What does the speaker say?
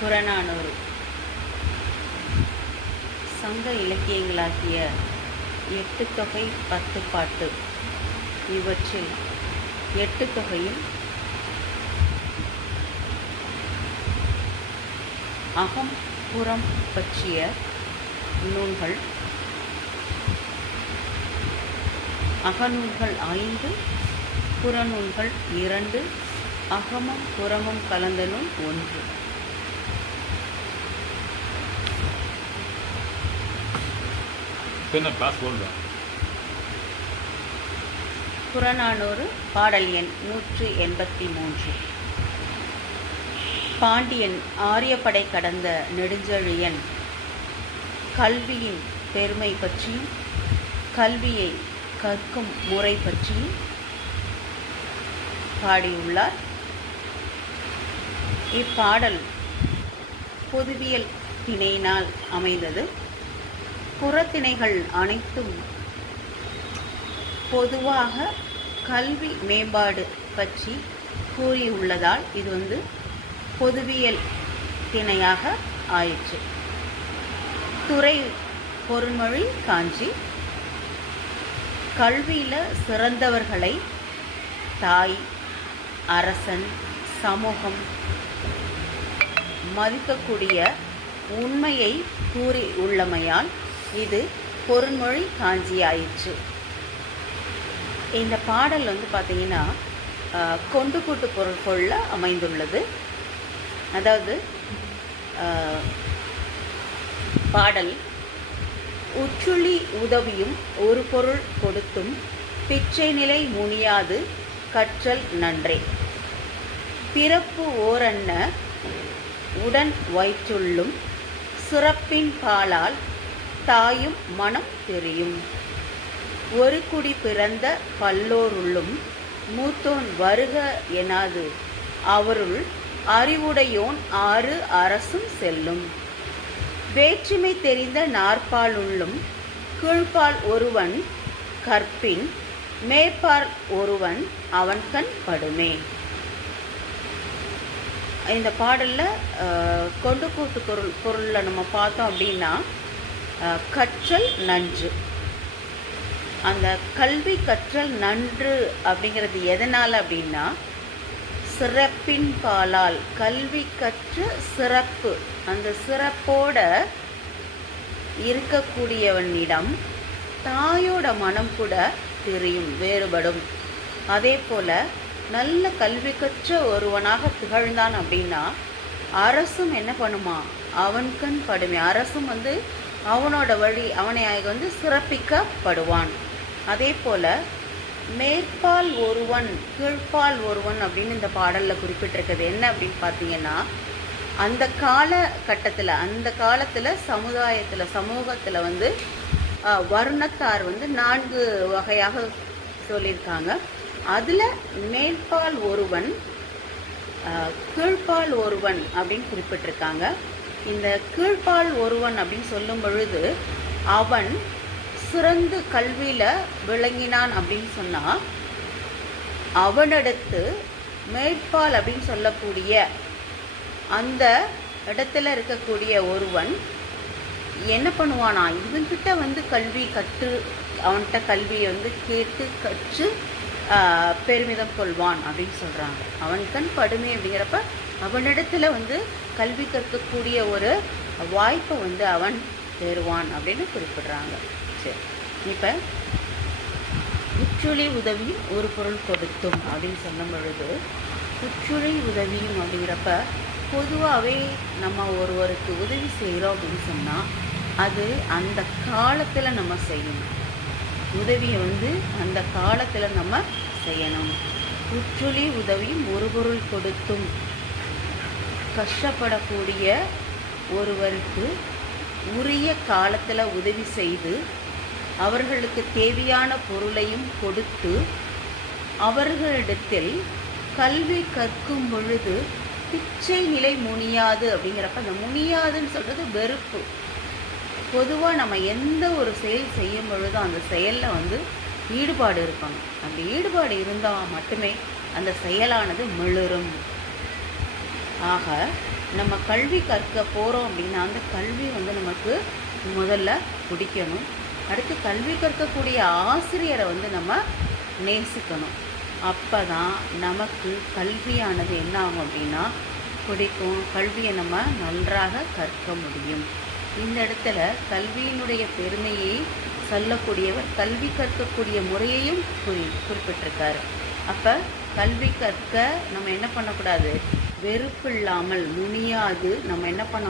புறநானூறு. சங்க இலக்கியங்களாகிய எட்டு தொகை பத்து பாட்டு. இவற்றில் எட்டு தொகையும் அகம் புறம் பற்றிய நூல்கள். அகநூல்கள் ஐந்து புறநூல்கள் இரண்டு அகமும் புறமும் கலந்த நூல் ஒன்று. பின்ன கிளாஸ் போடுவேன் புறநானூறு பாடல் எண் நூற்று எண்பத்தி மூன்று. பாண்டியன் ஆரியப்படை கடந்த நெடுஞ்செழியன் கல்வியின் பெருமை பற்றியும் கல்வியை கற்கும் முறை பற்றியும் பாடியுள்ளார். இப்பாடல் பொதுவியல் திணையினால் அமைந்தது. புறத்திணைகள் அனைத்தும் பொதுவாக கல்வி மேம்பாடு பற்றி கூறியுள்ளதால் இது வந்து பொதுவியல் திணையாக ஆயிற்று. துறை பொருண்மொழி காஞ்சி. கல்வியில் சிறந்தவர்களை தாய் அரசன் சமூகம் மதிக்கக்கூடிய உண்மையை கூறி உள்ளமையால் இது பொருண்மொழி காஞ்சி ஆயிற்று இந்த பாடல் வந்து பார்த்தீங்கன்னா கொண்டு கூட்டு பொருட்களில் அமைந்துள்ளது. அதாவது பாடல் உற்றுளி உதவியும் ஒரு பொருள் கொடுத்தும் பிச்சை நிலை முனியாது கற்றல் நன்றே. பிறப்பு ஓரன்ன உடன் வயிற்றுள்ளும் சுரப்பின் பாலால் தாயும் மனம் தெரியும். ஒரு குடி பிறந்த பல்லோருள்ளும் மூத்தோன் வருக எனாது. அவருள் அறிவுடையோன் ஆறு அரசும் செல்லும். வேற்றுமை தெரிந்த நாற்பாலுள்ளும் கீழ்பால் ஒருவன் கற்பின் மேற்பால் ஒருவன் அவன் கண் படுமே. இந்த பாடலில் கொண்டு கூட்டு பொருள் பொருளில் நம்ம பார்த்தோம் அப்படின்னா கற்றல் நன்று. அந்த கல்வி கற்றல் நன்று அப்படிங்கிறது எதனால் அப்படின்னா சிறப்பின் பாலால் கல்வி கற்று சிறப்பு. அந்த சிறப்போட இருக்கக்கூடியவனிடம் தாயோட மனம் கூட தெரியும் வேறுபடும். அதே போல நல்ல கல்வி கற்ற ஒருவனாக திகழ்ந்தான் அப்படின்னா அரசும் என்ன பண்ணுமா? அவன் கண் படுமே. அரசும் வந்து அவனோட வழி அவனை வந்து சிறப்பிக்கப்படுவான். அதே போல மேற்பால் ஒருவன் கீழ்ப்பால் ஒருவன் அப்படின்னு இந்த பாடலில் குறிப்பிட்டிருக்கிறது. என்ன அப்படின்னு பார்த்தீங்கன்னா அந்த காலகட்டத்தில் அந்த காலத்தில் சமுதாயத்தில் சமூகத்தில் வந்து வருணத்தார் வந்து நான்கு வகையாக சொல்லியிருக்காங்க. அதில் மேற்பால் ஒருவன் கீழ்பால் கீழ்ப்பால் ஒருவன் அப்படின்னு குறிப்பிட்டிருக்காங்க. இந்த கீழ்ப்பால் ஒருவன் அப்படின்னு சொல்லும் பொழுது அவன் சிறந்து கல்வியில் விளங்கினான் அப்படின்னு சொன்னால் அவனடுத்து மேற்பால் அப்படின்னு சொல்லக்கூடிய அந்த இடத்துல இருக்கக்கூடிய ஒருவன் என்ன பண்ணுவானா? இவன்கிட்ட வந்து கல்வி கற்று அவன்கிட்ட கல்வியை வந்து கேட்டு கற்று பெருமிதம் கொள்வான் அப்படின்னு சொல்கிறாங்க அவன் கண் படுமை அப்படிங்கிறப்ப அவனிடத்துல வந்து கல்வி கற்கக்கூடிய ஒரு வாய்ப்பை வந்து அவன் பெறுவான் அப்படின்னு குறிப்பிடுறாங்க. சரி. இப்போ உற்றுளி உதவியும் ஒரு பொருள் கொடுத்தும் அப்படின்னு சொன்ன பொழுது உற்றுளி உதவியும் அப்படிங்கிறப்ப பொதுவாகவே நம்ம ஒருவருக்கு உதவி செய்கிறோம் அப்படின்னு சொன்னால் அது அந்த காலத்தில் நம்ம செய்யணும். உதவியை வந்து அந்த காலத்தில் நம்ம செய்யணும். உற்றுளி உதவியும் ஒரு பொருள் கொடுத்தும். கஷ்டப்படக்கூடிய ஒருவருக்கு உரிய காலத்தில் உதவி செய்து அவர்களுக்கு தேவையான பொருளையும் கொடுத்து அவர்களிடத்தில் கல்வி கற்கும் பொழுது பிச்சை நிலை முனியாது அப்படிங்கிறப்ப அந்த முனியாதுன்னு சொல்கிறது வெறுப்பு. பொதுவாக நம்ம எந்த ஒரு செயல் செய்யும் பொழுதும் அந்த செயலில் வந்து ஈடுபாடு இருக்கணும். அந்த ஈடுபாடு இருந்தால் மட்டுமே அந்த செயலானது மிளிரும். ஆக நம்ம கல்வி கற்க போகிறோம் அப்படின்னா அந்த கல்வி வந்து நமக்கு முதல்ல பிடிக்கணும். அடுத்து கல்வி கற்கக்கூடிய ஆசிரியரை வந்து நம்ம நேசிக்கணும். அப்போ தான் நமக்கு கல்வியானது என்ன ஆகும் அப்படின்னா பிடிக்கும். கல்வியை நம்ம நன்றாக கற்க முடியும். இந்த இடத்துல கல்வியினுடைய பெருமையை சொல்லக்கூடியவர் கல்வி கற்கக்கூடிய முறையையும் குறி குறிப்பிட்டிருக்காரு. அப்போ கல்வி கற்க நம்ம என்ன பண்ணக்கூடாது? வெறுப்பு இல்லாமல் முனியாது நம்ம என்ன பண்ண